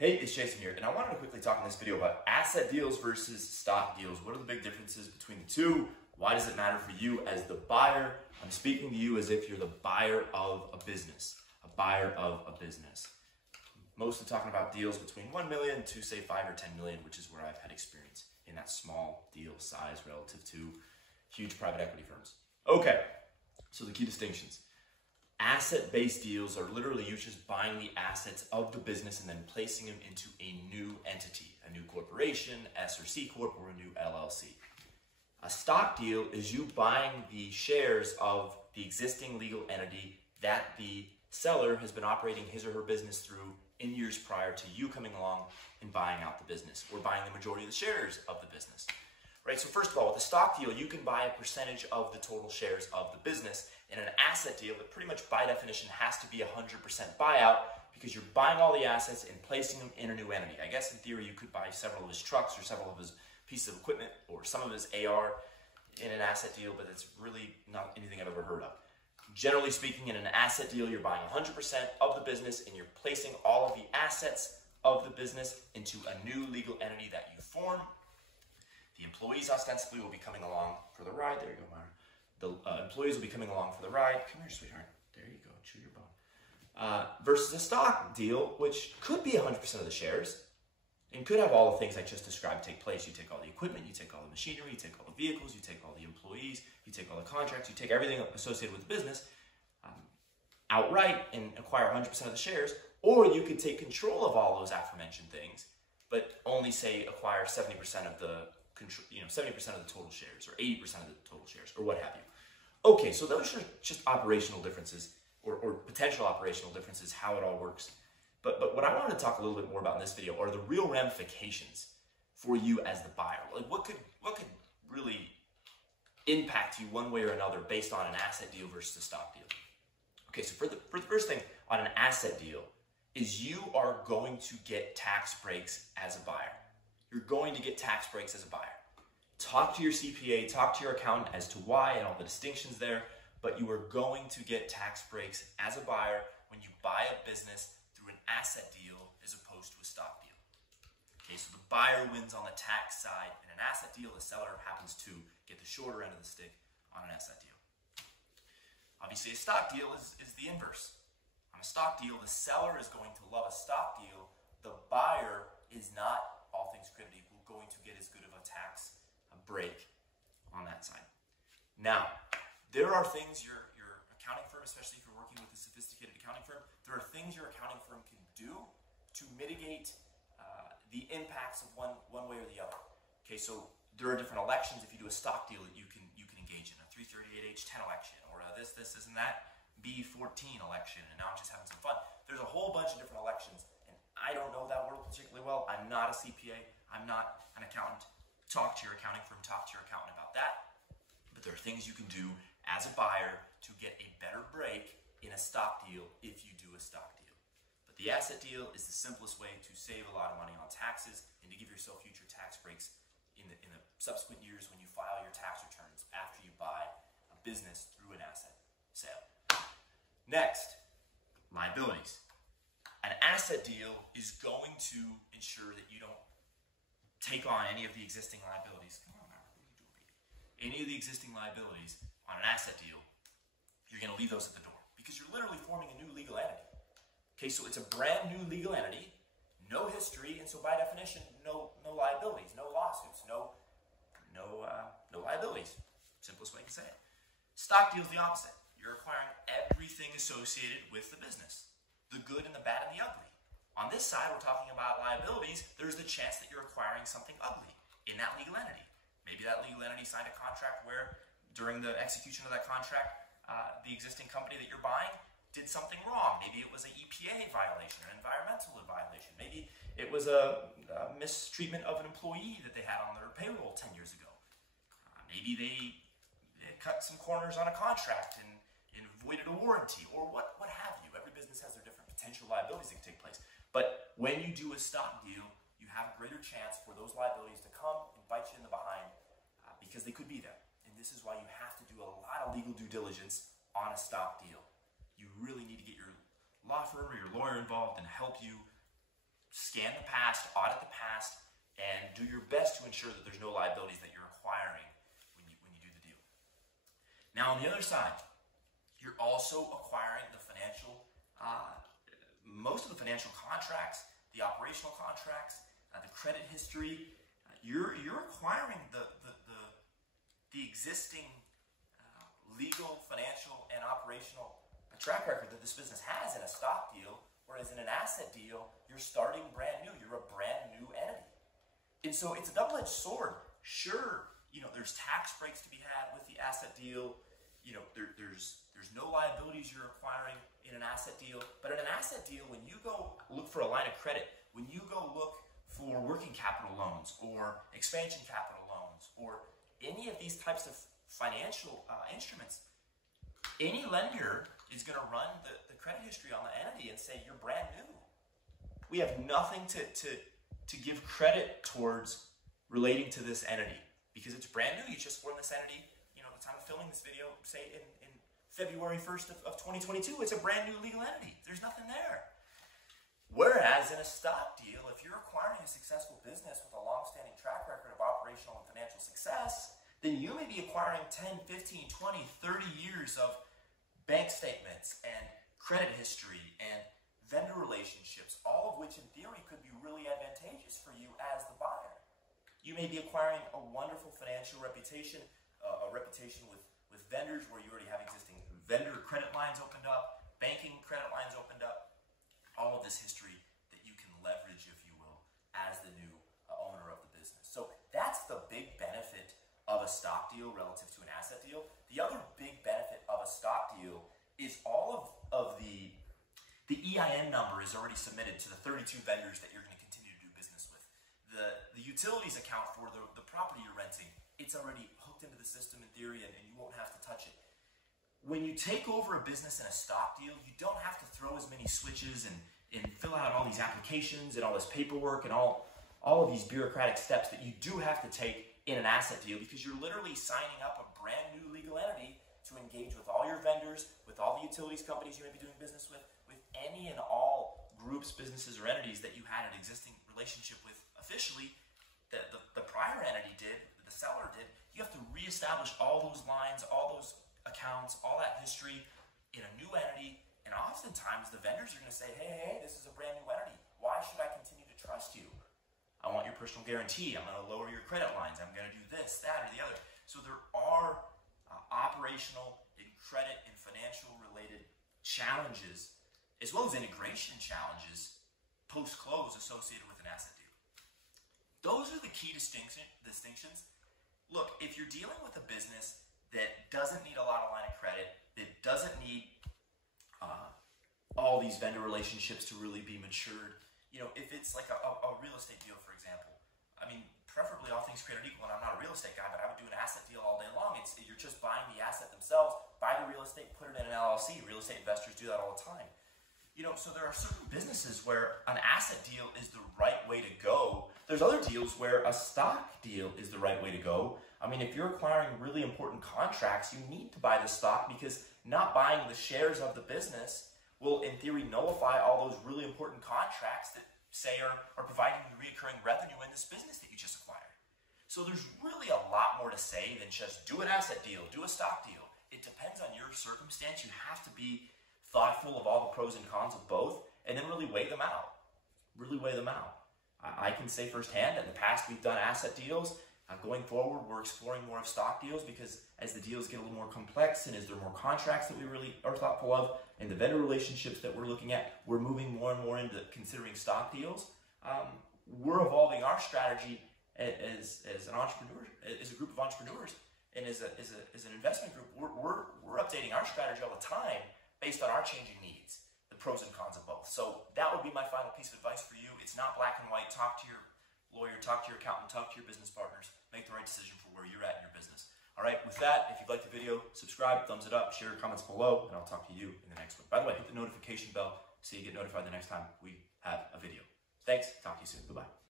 Hey, it's Jason here, and I wanted to quickly talk in this video about asset deals versus stock deals. What are the big differences between the two? Why does it matter for you as the buyer? I'm speaking to you as if you're the buyer of a business, Mostly talking about deals between 1 million to say 5 or 10 million, which is where I've had experience in that small deal size relative to huge private equity firms. Okay, so the key distinctions. Asset-based deals are literally you just buying the assets of the business and then placing them into a new entity, a new corporation, S or C Corp, or a new LLC. A stock deal is you buying the shares of the existing legal entity that the seller has been operating his or her business through in years prior to you coming along and buying out the business or buying the majority of the shares of the business. Right, so first of all, with a stock deal, you can buy a percentage of the total shares of the business. In an asset deal, it pretty much by definition has to be 100% buyout because you're buying all the assets and placing them in a new entity. I guess in theory, you could buy several of his trucks or several of his pieces of equipment or some of his AR in an asset deal, but it's really not anything I've ever heard of. Generally speaking, in an asset deal, you're buying 100% of the business and you're placing all of the assets of the business into a new legal entity that you form. The employees ostensibly will be coming along for the ride. There you go, Myra. The employees will be coming along for the ride. Come here, sweetheart. There you go. Chew your bone. Versus a stock deal, which could be 100% of the shares and could have all the things I just described take place. You take all the equipment, you take all the machinery, you take all the vehicles, you take all the employees, you take all the contracts, you take everything associated with the business outright and acquire 100% of the shares, or you could take control of all those aforementioned things, but only say acquire 70% of the 70% of the total shares or 80% of the total shares or what have you. Okay, so those are just operational differences or potential operational differences, how it all works. But what I wanted to talk a little bit more about in this video are the real ramifications for you as the buyer. Like what could really impact you one way or another based on an asset deal versus a stock deal? Okay, so for the first thing on an asset deal is you are going to get tax breaks as a buyer. You're going to get tax breaks as a buyer. Talk to your CPA, talk to your accountant as to why and all the distinctions there, but you are going to get tax breaks as a buyer when you buy a business through an asset deal as opposed to a stock deal. Okay, so the buyer wins on the tax side. In an asset deal, the seller happens to get the shorter end of the stick on an asset deal. Obviously, a stock deal is the inverse. On a stock deal, the seller is going to love a stock deal. The buyer is not, all things created equal, going to get as good of a tax break on that side. Now, there are things your accounting firm, especially if you're working with a sophisticated accounting firm, there are things your accounting firm can do to mitigate the impacts of one way or the other. Okay, so there are different elections if you do a stock deal that you can engage in, a 338H10 election, or a this and that B14 election, and now I'm just having some fun. There's a whole bunch of different elections. I don't know that world particularly well. I'm not a CPA. I'm not an accountant. Talk to your accounting firm. Talk to your accountant about that. But there are things you can do as a buyer to get a better break in a stock deal if you do a stock deal. But the asset deal is the simplest way to save a lot of money on taxes and to give yourself future tax breaks in the subsequent years when you file your tax returns after you buy a business through an asset sale. Next, liabilities. An asset deal is going to ensure that you don't take on any of the existing liabilities. Come on, Mark, what are you doing, baby? Any of the existing liabilities on an asset deal, you're going to leave those at the door because you're literally forming a new legal entity. Okay, so it's a brand new legal entity, no history, and so by definition, no liabilities, no lawsuits, no liabilities. Simplest way to say it. Stock deal is the opposite. You're acquiring everything associated with the business. The good and the bad and the ugly. On this side, we're talking about liabilities. There's the chance that you're acquiring something ugly in that legal entity. Maybe that legal entity signed a contract where during the execution of that contract, the existing company that you're buying did something wrong. Maybe it was an EPA violation, an environmental violation. Maybe it was a mistreatment of an employee that they had on their payroll 10 years ago. Maybe they cut some corners on a contract and voided a warranty, or what have you. Every business has their different potential liabilities that can take place. But when you do a stock deal, you have a greater chance for those liabilities to come and bite you in the behind because they could be there. And this is why you have to do a lot of legal due diligence on a stock deal. You really need to get your law firm or your lawyer involved and help you scan the past, audit the past, and do your best to ensure that there's no liabilities that you're acquiring when you do the deal. Now, on the other side, you're also acquiring the financial, most of the financial contracts, the operational contracts, the credit history. You're acquiring the existing legal, financial, and operational track record that this business has in a stock deal, whereas in an asset deal, you're starting brand new. You're a brand new entity. And so it's a double-edged sword. Sure, there's tax breaks to be had with the asset deal. There's no liabilities you're acquiring in an asset deal. But in an asset deal, when you go look for a line of credit, when you go look for working capital loans or expansion capital loans or any of these types of financial instruments, any lender is going to run the credit history on the entity and say, you're brand new. We have nothing to give credit towards relating to this entity because it's brand new. You just formed this entity, the time of filming this video, say in February 1st of 2022, it's a brand new legal entity. There's nothing there. Whereas in a stock deal, if you're acquiring a successful business with a long-standing track record of operational and financial success, then you may be acquiring 10, 15, 20, 30 years of bank statements and credit history and vendor relationships, all of which in theory could be really advantageous for you as the buyer. You may be acquiring a wonderful financial reputation, a reputation with vendors where you already have existing vendor credit lines opened up, banking credit lines opened up, all of this history that you can leverage, if you will, as the new owner of the business. So that's the big benefit of a stock deal relative to an asset deal. The other big benefit of a stock deal is all of the EIN number is already submitted to the 32 vendors that you're going to continue to do business with. The utilities account for the property you're renting, it's already hooked into the system in theory and you won't have to touch it. When you take over a business in a stock deal, you don't have to throw as many switches and fill out all these applications and all this paperwork and all of these bureaucratic steps that you do have to take in an asset deal because you're literally signing up a brand new legal entity to engage with all your vendors, with all the utilities companies you may be doing business with any and all groups, businesses, or entities that you had an existing relationship with officially, the prior entity did, the seller did. You have to reestablish all those lines, all those accounts, all that history in a new entity, and oftentimes the vendors are going to say, hey, this is a brand new entity. Why should I continue to trust you? I want your personal guarantee. I'm going to lower your credit lines. I'm going to do this, that, or the other. So there are operational and credit and financial related challenges as well as integration challenges post-close associated with an asset deal. Those are the key distinctions. Look, if you're dealing with a business that doesn't need a lot of line of credit, that doesn't need all these vendor relationships to really be matured, if it's like a real estate deal, for example, I mean, preferably all things created equal, and I'm not a real estate guy, but I would do an asset deal all day long. You're just buying the asset themselves, buy the real estate, put it in an LLC. Real estate investors do that all the time. So there are certain businesses where an asset deal is the right way to go. There's other deals where a stock deal is the right way to go. I mean, if you're acquiring really important contracts, you need to buy the stock because not buying the shares of the business will, in theory, nullify all those really important contracts that say are providing you recurring revenue in this business that you just acquired. So there's really a lot more to say than just do an asset deal, do a stock deal. It depends on your circumstance. You have to be thoughtful of all the pros and cons of both and then really weigh them out. Really weigh them out. I can say firsthand that in the past we've done asset deals. Going forward, we're exploring more of stock deals because as the deals get a little more complex and as there are more contracts that we really are thoughtful of and the vendor relationships that we're looking at, we're moving more and more into considering stock deals. We're evolving our strategy as an entrepreneur, as a group of entrepreneurs, and as an investment group. We're updating our strategy all the time based on our changing needs, the pros and cons of both. So that would be my final piece of advice for you. It's not black and white. Talk to your lawyer, talk to your accountant, talk to your business partners, make the right decision for where you're at in your business. All right, with that, if you've liked the video, subscribe, thumbs it up, share your comments below, and I'll talk to you in the next one. By the way, hit the notification bell so you get notified the next time we have a video. Thanks, talk to you soon, bye-bye.